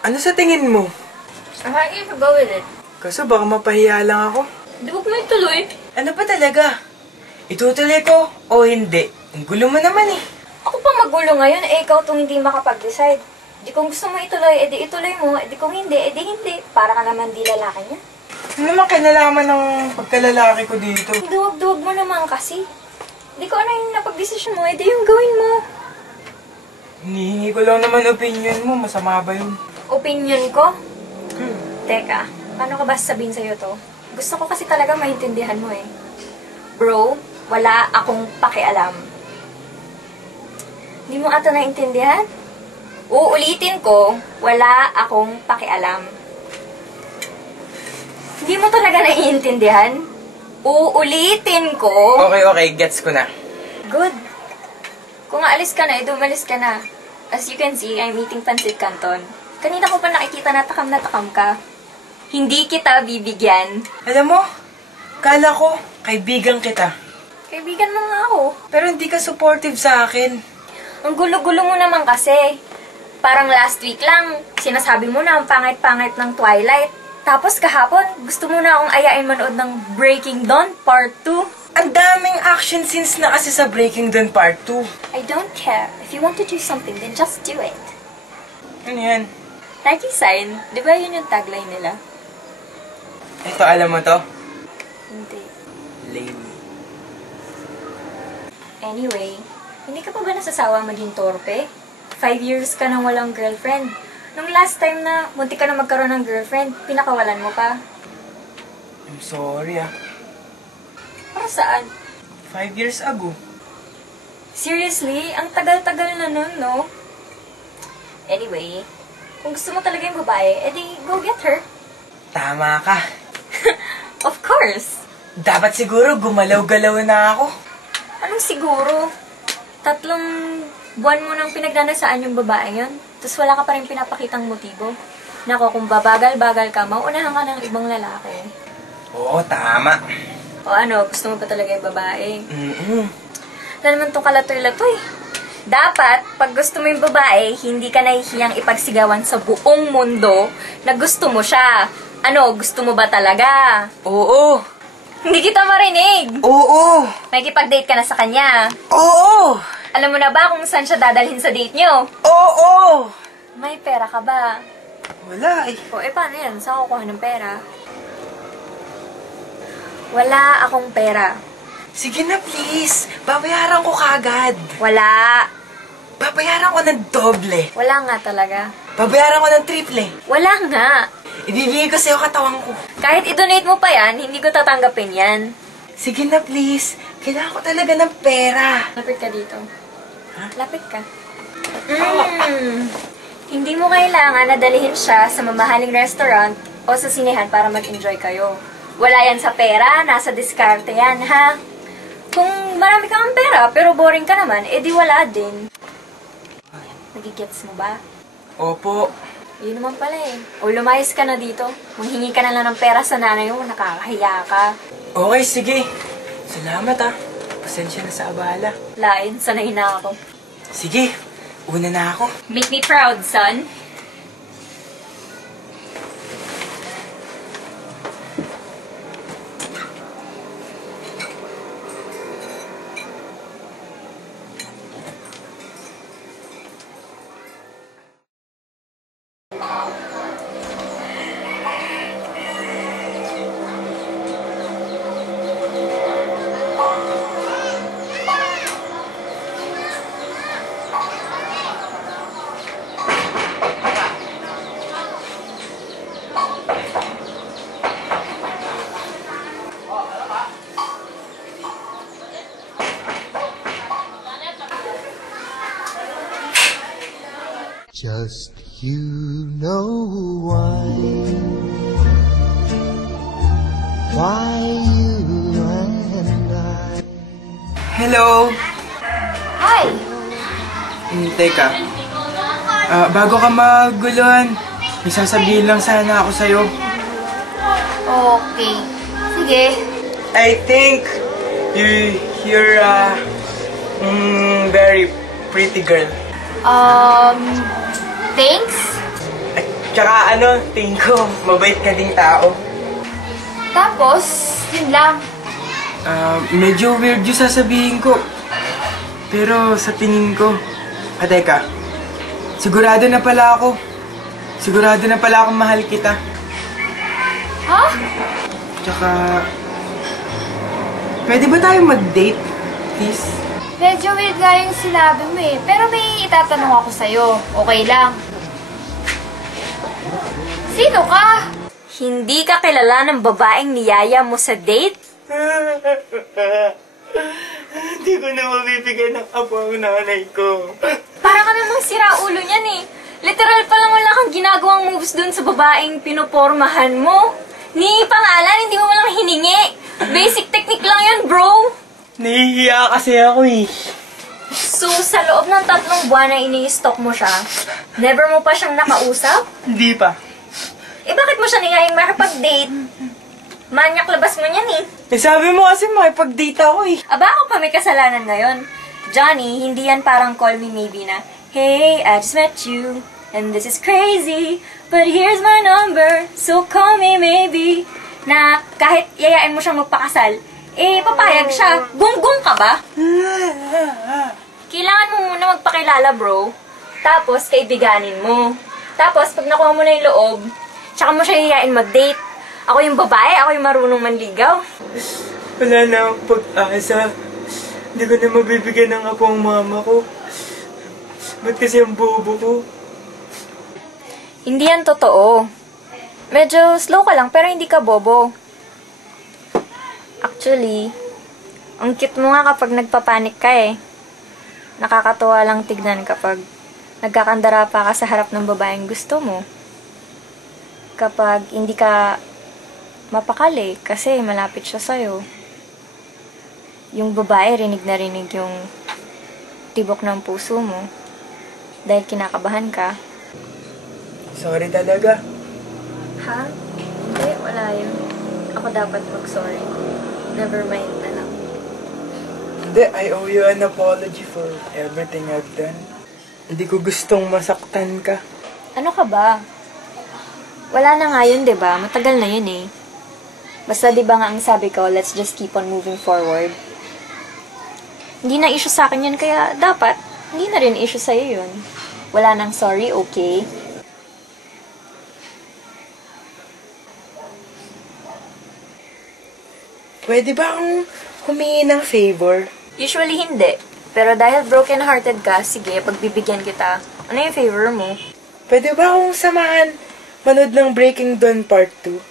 Ano sa tingin mo? I'm happy to go with it. Kaso baka mapahiya lang ako. Di ko pa ituloy. Ano pa talaga? Itutuloy ko o hindi? Ang gulo mo naman eh. Ako pa magulo ngayon, ikaw itong hindi makapag-decide. Di kung gusto mo ituloy, edi ituloy mo. Edi kung hindi, edi hindi. Para ka naman di lalaki niya. Ano naman kinalaman ng pagkalalaki ko dito? Duwag-duwag mo naman kasi. Di ko ano yung napag-desisyon mo, edi yung gawin mo. Hinihingi ko lang naman opinion mo. Masama ba yun? Opinion ko? Teka, paano ka ba sabihin sa'yo to? Gusto ko kasi talaga maintindihan mo eh. Bro, wala akong pakialam. Hindi mo ata naintindihan? Uulitin ko, wala akong pakialam. Hindi mo talaga naiintindihan? Uulitin ko. Okay, gets ko na. Good. Kung aalis ka na, umalis ka na. As you can see, I'm eating pancit canton. Kanina ko pa nakikita na takam ka. Hindi kita bibigyan. Alam mo, kala ko, kaibigan kita. Kaibigan mo nga ako. Pero hindi ka supportive sa akin. Ang gulo-gulo mo naman kasi. Parang last week lang, sinasabi mo na ang pangit-pangit ng Twilight. Tapos kahapon, gusto mo na akong ayain manood ng Breaking Dawn Part 2. Ang daming action scenes na kasi sa Breaking Dawn Part 2. I don't care. If you want to do something, then just do it. Ano yan? Nike sign. Di ba yun yung tagline nila? Ito, alam mo to? Hindi. Lame. Anyway, hindi ka pa ba nasasawa maging torpe? 5 years ka nang walang girlfriend. Nung last time na munti ka na magkaroon ng girlfriend, pinakawalan mo pa. I'm sorry Para saan? 5 years ago. Seriously? Ang tagal-tagal na nun, no? Anyway, kung gusto mo talaga yung babae, edi go get her. Tama ka. Of course! Dapat siguro gumalaw-galaw na ako. Anong siguro? 3 buwan mo nang pinagnanasaan yung babae yun, tapos wala ka pa rin pinapakitang motibo. Nako, kung babagal-bagal ka, mauunahan ka ng ibang lalaki. Oo, tama. O ano, gusto mo pa talaga yung babae? Wala naman itong kalatoy-latoy. Dapat, pag gusto mo yung babae, hindi ka nahihiyang ipagsigawan sa buong mundo na gusto mo siya. Ano, gusto mo ba talaga? Oo. Hindi kita marinig. Oo. Nakikipag-date ka na sa kanya. Oo. Alam mo na ba kung saan siya dadalhin sa date nyo? Oo. May pera ka ba? Wala eh. O, paano yan? Saan kukuha ng pera? Wala akong pera. Sige na please. Babayaran ko kagad. Wala. Babayaran ko ng doble. Wala nga talaga. Babayaran ko ng triple. Wala nga. Ibibigay ko sa'yo katawan ko. Kahit i-donate mo pa yan, hindi ko tatanggapin yan. Sige na please. Kailangan ko talaga ng pera. Lapit ka dito. Ha? Lapit ka. Hindi mo kailangan na dalhin siya sa mamahaling restaurant o sa sinehan para mag-enjoy kayo. Wala yan sa pera, nasa diskarte yan, ha? Kung marami kang pera pero boring ka naman, edi wala din. Nagigets mo ba? Opo. Yun naman pala eh. O lumayas ka na dito. Manghingi ka na lang ng pera sa nanay mo, nakakahiya ka. Okay, sige. Salamat Pasensya na sa abala. Lain, sanay na ako. Sige, una na ako. Make me proud, son. Just you know why you and I. Hello. Hi! Teka. Bago ka maguluhan, may sasabihin lang sana ako sa'yo. Okay. Sige. I think you're a very pretty girl. Thanks? Tsaka tingin ko, mabait ka ding tao. Tapos, yun lang. Medyo weird yung sasabihin ko. Pero sa tingin ko, teka, sigurado na pala ako. Sigurado na pala akong mahal kita. Ha? Tsaka, pwede ba tayong mag-date? Please? Medyo weird nga yung sinabi mo eh. Pero may itatanong ako sa'yo. Okay lang. Sino ka? Hindi ka kilala ng babaeng niyaya mo sa date? Hindi ko na mabibigyan ng apo ang nanay ko. Para ka namang sira ulo niyan eh. Literal pa lang wala kang ginagawang moves dun sa babaeng pinopormahan mo. Ni pangalan, hindi mo walang hiningi. Basic technique lang yan, bro. Nahihiya kasi ako eh. So, sa loob ng 3 buwan na ini-stalk mo siya, never mo pa siyang nakausap? Hindi pa. Eh, bakit mo siya niyayang makipag-date? Manyak labas mo niyan eh. Sabi mo kasi makipag-date ako eh. Aba, ako pa may kasalanan ngayon. Johnny, hindi yan parang call me maybe na, hey, I just met you, and this is crazy, but here's my number, so call me maybe. Na kahit yayain mo siyang magpakasal, eh, papayag siya. Gunggong ka ba? Kailangan mo muna magpakilala, bro. Tapos, kaibiganin mo. Tapos, pag nakuha mo na yung loob, tsaka mo siya yayain mag-date. Ako yung babae, ako yung marunong manligaw. Wala na akong pag-asa. Hindi ko na mabibigyan ng apo ang mama ko. Ba't kasi ang bobo ko? Hindi yan totoo. Medyo slow ka lang, pero hindi ka bobo. Actually, ang cute mo nga kapag nagpapanik ka eh. Nakakatuwa lang tignan kapag nagkakandara pa ka sa harap ng babaeng gusto mo. Kapag hindi ka mapakali kasi malapit siya sa'yo. Yung babae rinig na rinig yung tibok ng puso mo dahil kinakabahan ka. Sorry talaga. Ha? Hindi, wala yun. Ako dapat mag-sorry. Never mind na lang. Hindi, I owe you an apology for everything I've done. Hindi ko gustong masaktan ka. Ano ka ba? Wala na nga yun, diba? Matagal na yun eh. Basta diba nga ang sabi ko, let's just keep on moving forward. Hindi na issue sa akin yun, kaya dapat, hindi na rin issue sa'yo yun. Wala nang sorry, okay? Pwede ba akong humingi ng favor? Usually hindi. Pero dahil broken-hearted ka, sige, pagbibigyan kita. Ano yung favor mo? Pwede ba akong samahan manood ng Breaking Dawn Part 2?